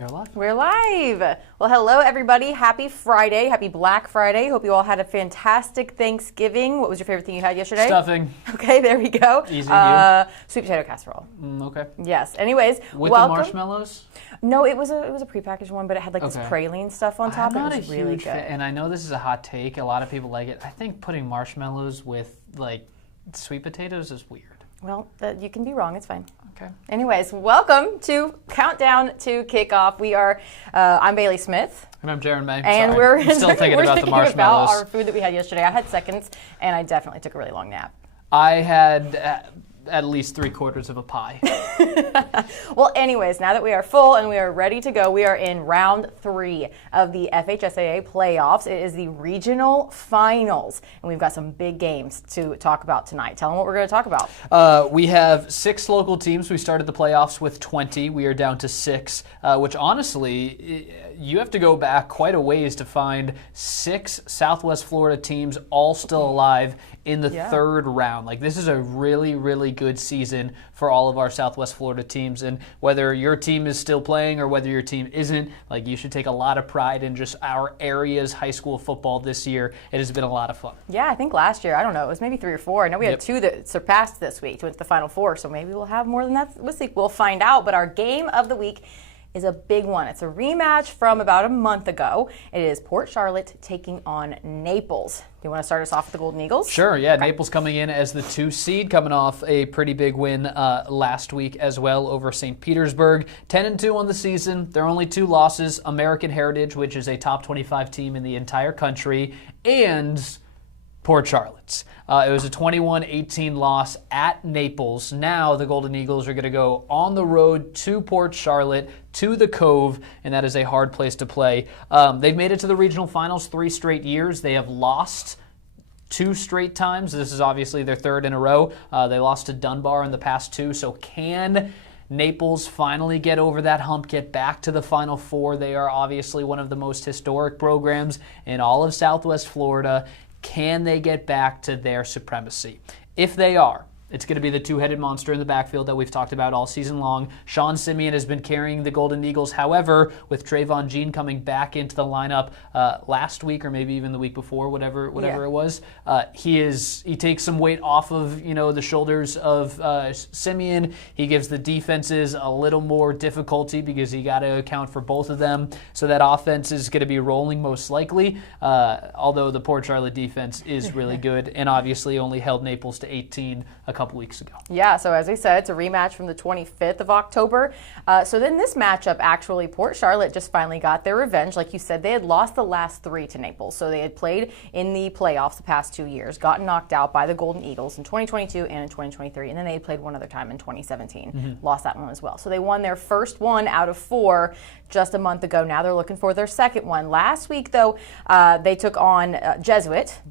We're live. We're live. Well, hello, everybody. Happy Friday. Happy Black Friday. Hope you all had a fantastic Thanksgiving. What was your favorite thing you had yesterday? Stuffing. Okay, there we go. Easy. Sweet potato casserole. Okay. Yes. Anyways, With welcome. the marshmallows? No, it was a prepackaged one, but it had like this praline stuff on top. I'm not it was a really huge good. fan, and I know this is a hot take. A lot of people like it. I think putting marshmallows with like sweet potatoes is weird. Well, you can be wrong. It's fine. Okay. Anyways, welcome to Countdown to Kickoff. We are, I'm Bailey Smith. And I'm Jaron May. And Sorry. I'm still thinking about the marshmallows. About our food that we had yesterday. I had seconds, and I definitely took a really long nap. I had at least 3/4 of a pie. Well, anyways, now that we are full and we are ready to go, we are in round 3 of the FHSAA playoffs. It is the regional finals, and we've got some big games to talk about tonight. Tell them what we're going to talk about. We have 6 local teams. We started the playoffs with 20. We are down to 6, which honestly, you have to go back quite a ways to find 6 Southwest Florida teams all still alive in the third round. Like, this is a really, really good season for all of our Southwest Florida teams. And whether your team is still playing or whether your team isn't, like, you should take a lot of pride in just our area's high school football this year. It has been a lot of fun. Yeah, I think last year, I don't know, it was maybe 3 or 4. I know we had 2 that surpassed this week, went to the Final Four, so maybe we'll have more than that this week. We'll find out. But our game of the week is a big one. It's a rematch from about a month ago. It is Port Charlotte taking on Naples. Do you want to start us off with the Golden Eagles? Sure, yeah. Okay. Naples coming in as the 2 seed, coming off a pretty big win last week as well over St. Petersburg. 10-2 on the season. Their only 2 losses, American Heritage, which is a top 25 team in the entire country, and Port Charlotte. It was a 21-18 loss at Naples. Now the Golden Eagles are going to go on the road to Port Charlotte, to the Cove, and that is a hard place to play. They've made it to the regional finals 3 straight years. They have lost 2 straight times. This is obviously their 3rd in a row. They lost to Dunbar in the past 2. So can Naples finally get over that hump, get back to the Final Four? They are obviously one of the most historic programs in all of Southwest Florida. Can they get back to their supremacy? If they are, it's going to be the 2-headed monster in the backfield that we've talked about all season long. Sean Simeon has been carrying the Golden Eagles. However, with Trayvon Jean coming back into the lineup last week or maybe even the week before, whatever it was, he takes some weight off of the shoulders of Simeon. He gives the defenses a little more difficulty because he got to account for both of them. So that offense is going to be rolling most likely. Although the Port Charlotte defense is really good and obviously only held Naples to 18 a couple weeks ago. Yeah, so as we said, it's a rematch from the 25th of October. So then this matchup, actually, Port Charlotte just finally got their revenge. Like you said, they had lost the last 3 to Naples. So they had played in the playoffs the past 2 years, gotten knocked out by the Golden Eagles in 2022 and in 2023. And then they had played one other time in 2017, lost that one as well. So they won their first one out of 4 just a month ago. Now they're looking for their second one. Last week, though, they took on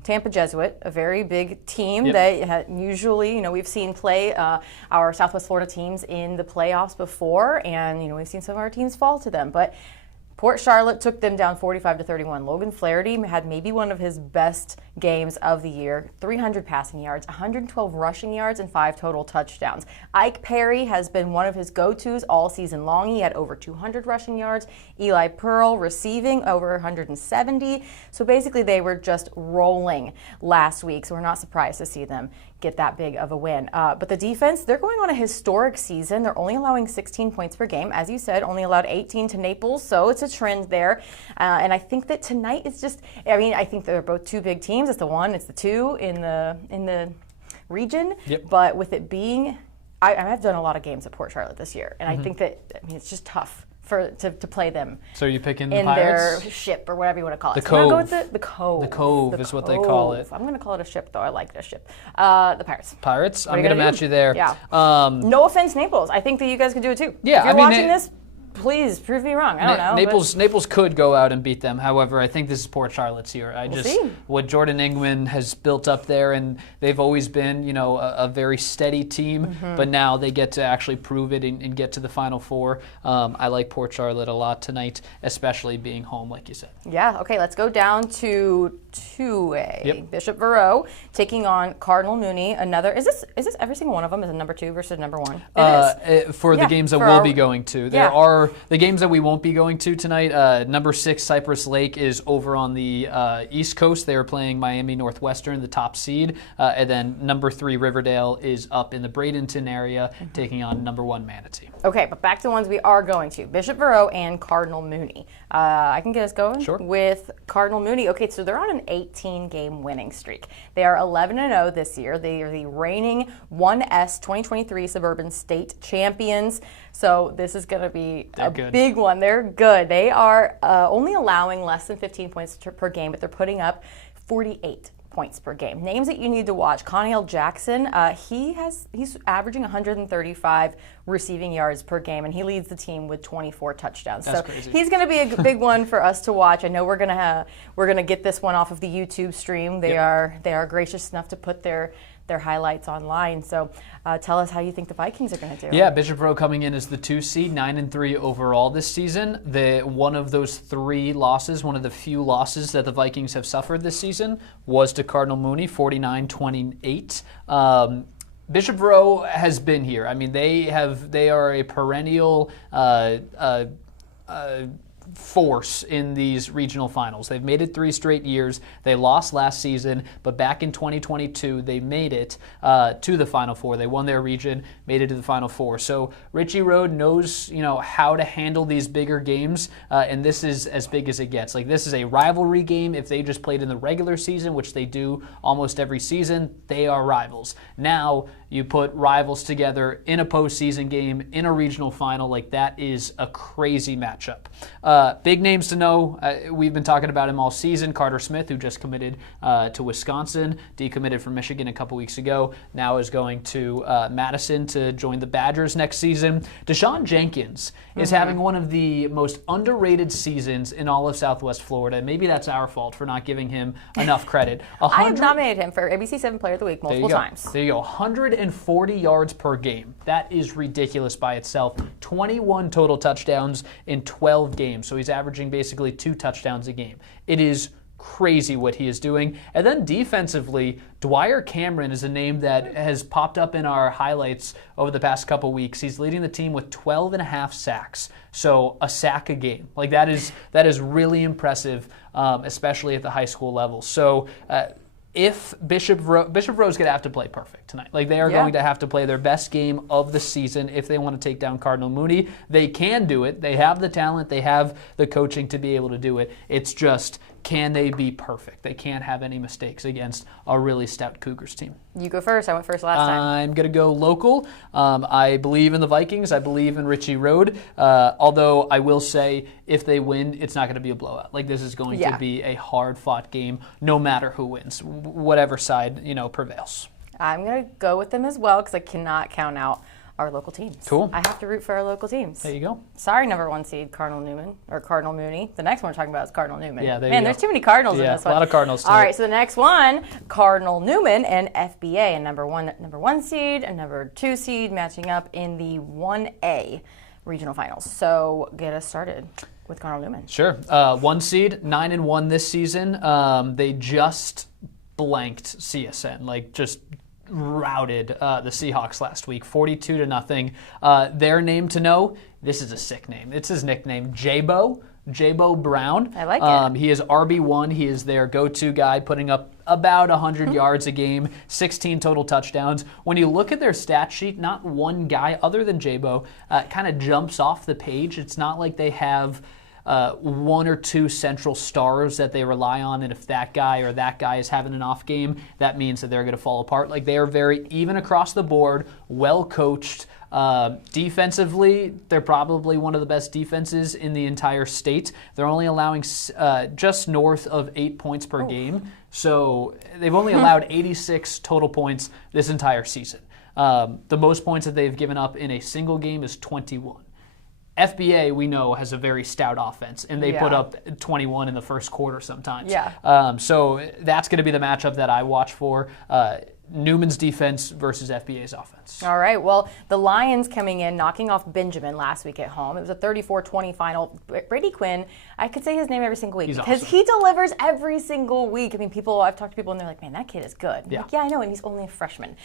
Tampa Jesuit, a very big team that usually, we've seen play our Southwest Florida teams in the playoffs before, and we've seen some of our teams fall to them. But Port Charlotte took them down 45-31. Logan Flaherty had maybe one of his best games of the year. 300 passing yards, 112 rushing yards, and 5 total touchdowns. Ike Perry has been one of his go-tos all season long. He had over 200 rushing yards. Eli Pearl receiving over 170. So basically they were just rolling last week, so we're not surprised to see them get that big of a win. But the defense, they're going on a historic season. They're only allowing 16 points per game. As you said, only allowed 18 to Naples, so it's a trend there. And I think that tonight is just, I think they're both 2 big teams. It's the 1, it's the 2 in the region. Yep. But with it being, I've done a lot of games at Port Charlotte this year, and I think that, it's just tough to play them. So are you picking the in Pirates? Their ship or whatever you want to call it. The So Cove. I'm going to go with the Cove. The Cove is what they call it. I'm going to call it a ship, though. I like the ship. The Pirates. Pirates? I'm you going to gonna match do? you there. Yeah. No offense, Naples. I think that you guys could do it too. Yeah, if you're I mean, watching this, please prove me wrong. I don't know. Naples could go out and beat them. However, I think this is Port Charlotte's year. We'll see. What Jordan Ingman has built up there, and they've always been, a very steady team. But now they get to actually prove it and get to the Final Four. I like Port Charlotte a lot tonight, especially being home, like you said. Yeah. Okay. Let's go down to 2A. Yep. Bishop Verot taking on Cardinal Mooney. Another. Is this every single one of them is a number 2 versus number 1? It is. For the games that for we'll our- be going to, there Yeah. are For the games that we won't be going to tonight, number 6 Cypress Lake is over on the East Coast. They are playing Miami Northwestern, the top seed, and then number 3 Riverdale is up in the Bradenton area, taking on number 1 Manatee. Okay, but back to the ones we are going to. Bishop Verot and Cardinal Mooney. I can get us going with Cardinal Mooney. Okay, so they're on an 18-game winning streak. They are 11-0 this year. They are the reigning 1S 2023 Suburban State champions. So this is going to be big one. They're good. They are only allowing less than 15 points per game, but they're putting up 48 points per game. Names that you need to watch: Coniel Jackson. He's averaging 135 receiving yards per game, and he leads the team with 24 touchdowns. That's so crazy. He's going to be a big one for us to watch. I know we're going to get this one off of the YouTube stream. They are gracious enough to put their highlights online. So tell us how you think the Vikings are going to do. Yeah, Bishop Verot coming in as the 2 seed, 9-3 overall this season. One of those 3 losses, one of the few losses that the Vikings have suffered this season, was to Cardinal Mooney, 49-28. Bishop Verot has been here. I mean, they are a perennial force in these regional finals. They've made it 3 straight years. They lost last season, but back in 2022, they made it to the Final Four. They won their region, made it to the Final Four. So Richie Rode knows, how to handle these bigger games, and this is as big as it gets. Like, this is a rivalry game. If they just played in the regular season, which they do almost every season, they are rivals. Now, you put rivals together in a postseason game, in a regional final, like that is a crazy matchup. Big names to know. We've been talking about him all season. Carter Smith, who just committed to Wisconsin, decommitted from Michigan a couple weeks ago, now is going to Madison to join the Badgers next season. Deshaun Jenkins is having one of the most underrated seasons in all of Southwest Florida. Maybe that's our fault for not giving him enough credit. I have nominated him for ABC 7 Player of the Week multiple times. There you go. 140 yards per game. That is ridiculous by itself. 21 total touchdowns in 12 games. So he's averaging basically 2 touchdowns a game. It is crazy what he is doing. And then defensively, Dwyer Cameron is a name that has popped up in our highlights over the past couple weeks. He's leading the team with 12.5 sacks. So a sack a game. Like, that is really impressive, especially at the high school level. So if Bishop Verot's going to have to play perfect tonight. Like, they are going to have to play their best game of the season if they want to take down Cardinal Mooney. They can do it. They have the talent. They have the coaching to be able to do it. It's just, can they be perfect? They can't have any mistakes against a really stout Cougars team. You go first. I went first last time. I'm going to go local. I believe in the Vikings. I believe in Richie Rode. Although I will say, if they win, it's not going to be a blowout. Like, this is going to be a hard-fought game, no matter who wins, whatever side prevails. I'm going to go with them as well because I cannot count out our local teams. Cool. I have to root for our local teams. There you go. Sorry, number 1 seed Cardinal Mooney. The next one we're talking about is Cardinal Newman. Yeah, Man, there's too many Cardinals in this one. A lot of Cardinals. All right, so the next one, Cardinal Newman and FBA, and number one seed and number 2 seed matching up in the 1A regional finals. So get us started with Cardinal Newman. Sure. 1 seed, 9-1 this season. They just blanked CSN, like just routed the Seahawks last week, 42-0. Their name to know, this is a sick name. It's his nickname, Jabo Brown. I like it. He is RB1. He is their go-to guy, putting up about 100 yards a game, 16 total touchdowns. When you look at their stat sheet, not one guy other than Jabo kind of jumps off the page. It's not like they have 1 or 2 central stars that they rely on, and if that guy or that guy is having an off game, that means that they're going to fall apart. Like, they are very even across the board, well coached. Defensively, they're probably one of the best defenses in the entire state. They're only allowing just north of 8 points per game, so they've only allowed 86 total points this entire season. The most points that they've given up in a single game is 21. FBA, we know, has a very stout offense, and they put up 21 in the first quarter sometimes. So that's going to be the matchup that I watch for. Newman's defense versus FBA's offense. All right. Well, the Lions coming in, knocking off Benjamin last week at home. It was a 34-20 final. Brady Quinn, I could say his name every single week because he delivers every single week. I mean, I've talked to people and they're like, man, that kid is good. Yeah. Like, yeah, I know, and he's only a freshman.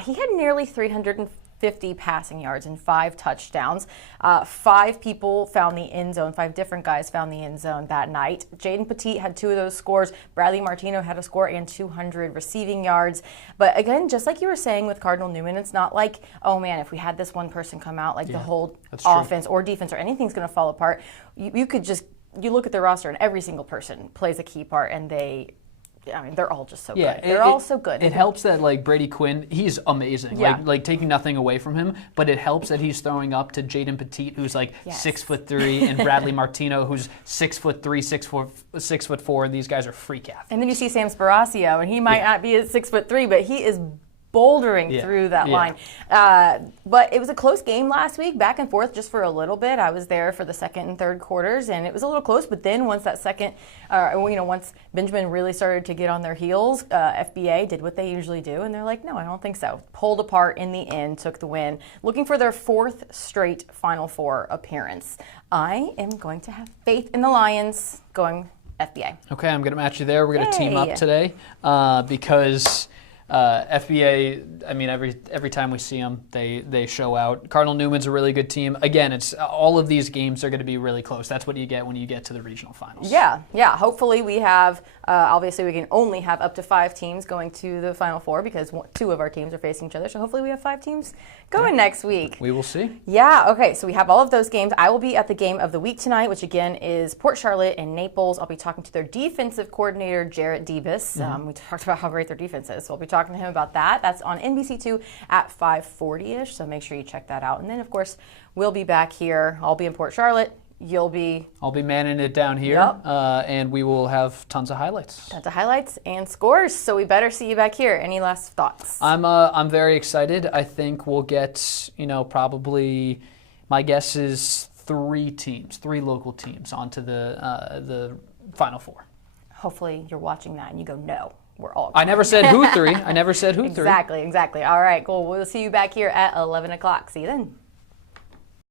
He had nearly 350 50 passing yards and 5 touchdowns. 5 people found the end zone. 5 different guys found the end zone that night. Jaden Petit had 2 of those scores. Bradley Martino had a score and 200 receiving yards. But again, just like you were saying with Cardinal Newman, it's not like, oh man, if we had this one person come out, like the whole offense or defense or anything's going to fall apart. You could just, you look at the roster and every single person plays a key part, and they're all just so good. They're all so good. It helps that like Brady Quinn, he's amazing. Yeah. Like taking nothing away from him, but it helps that he's throwing up to Jaden Petit, who's like 6'3", and Bradley Martino, who's 6'3", 6'4", and these guys are freak athletes. And then you see Sam Sparacio, and he might not be at 6'3", but he is bouldering through that line. But it was a close game last week, back and forth just for a little bit. I was there for the second and third quarters, and it was a little close. But then once that once Benjamin really started to get on their heels, FBA did what they usually do, and they're like, no, I don't think so. Pulled apart in the end, took the win, looking for their 4th straight Final Four appearance. I am going to have faith in the Lions, going FBA. Okay, I'm going to match you there. We're going to team up today because FBA, I mean, every time we see them, they show out. Cardinal Newman's a really good team. Again, it's all of these games are going to be really close. That's what you get when you get to the regional finals. Yeah. Hopefully we have, obviously we can only have up to 5 teams going to the Final Four because 2 of our teams are facing each other. So hopefully we have 5 teams going next week. We will see. Yeah, okay, so we have all of those games. I will be at the game of the week tonight, which again is Port Charlotte and Naples. I'll be talking to their defensive coordinator, Jarrett Debus. We talked about how great their defense is, so I'll be talking to him about that. That's on NBC2 at 5:40ish, so make sure you check that out. And then, of course, we'll be back here. I'll be in Port Charlotte. I'll be manning it down here, and we will have tons of highlights. Tons of highlights and scores, so we better see you back here. Any last thoughts? I'm very excited. I think we'll get, probably, my guess is 3 local teams onto the Final Four. Hopefully you're watching that and you go, no. We're all I never said who 3. I never said who 3. Exactly. All right, cool. We'll see you back here at 11 o'clock. See you then.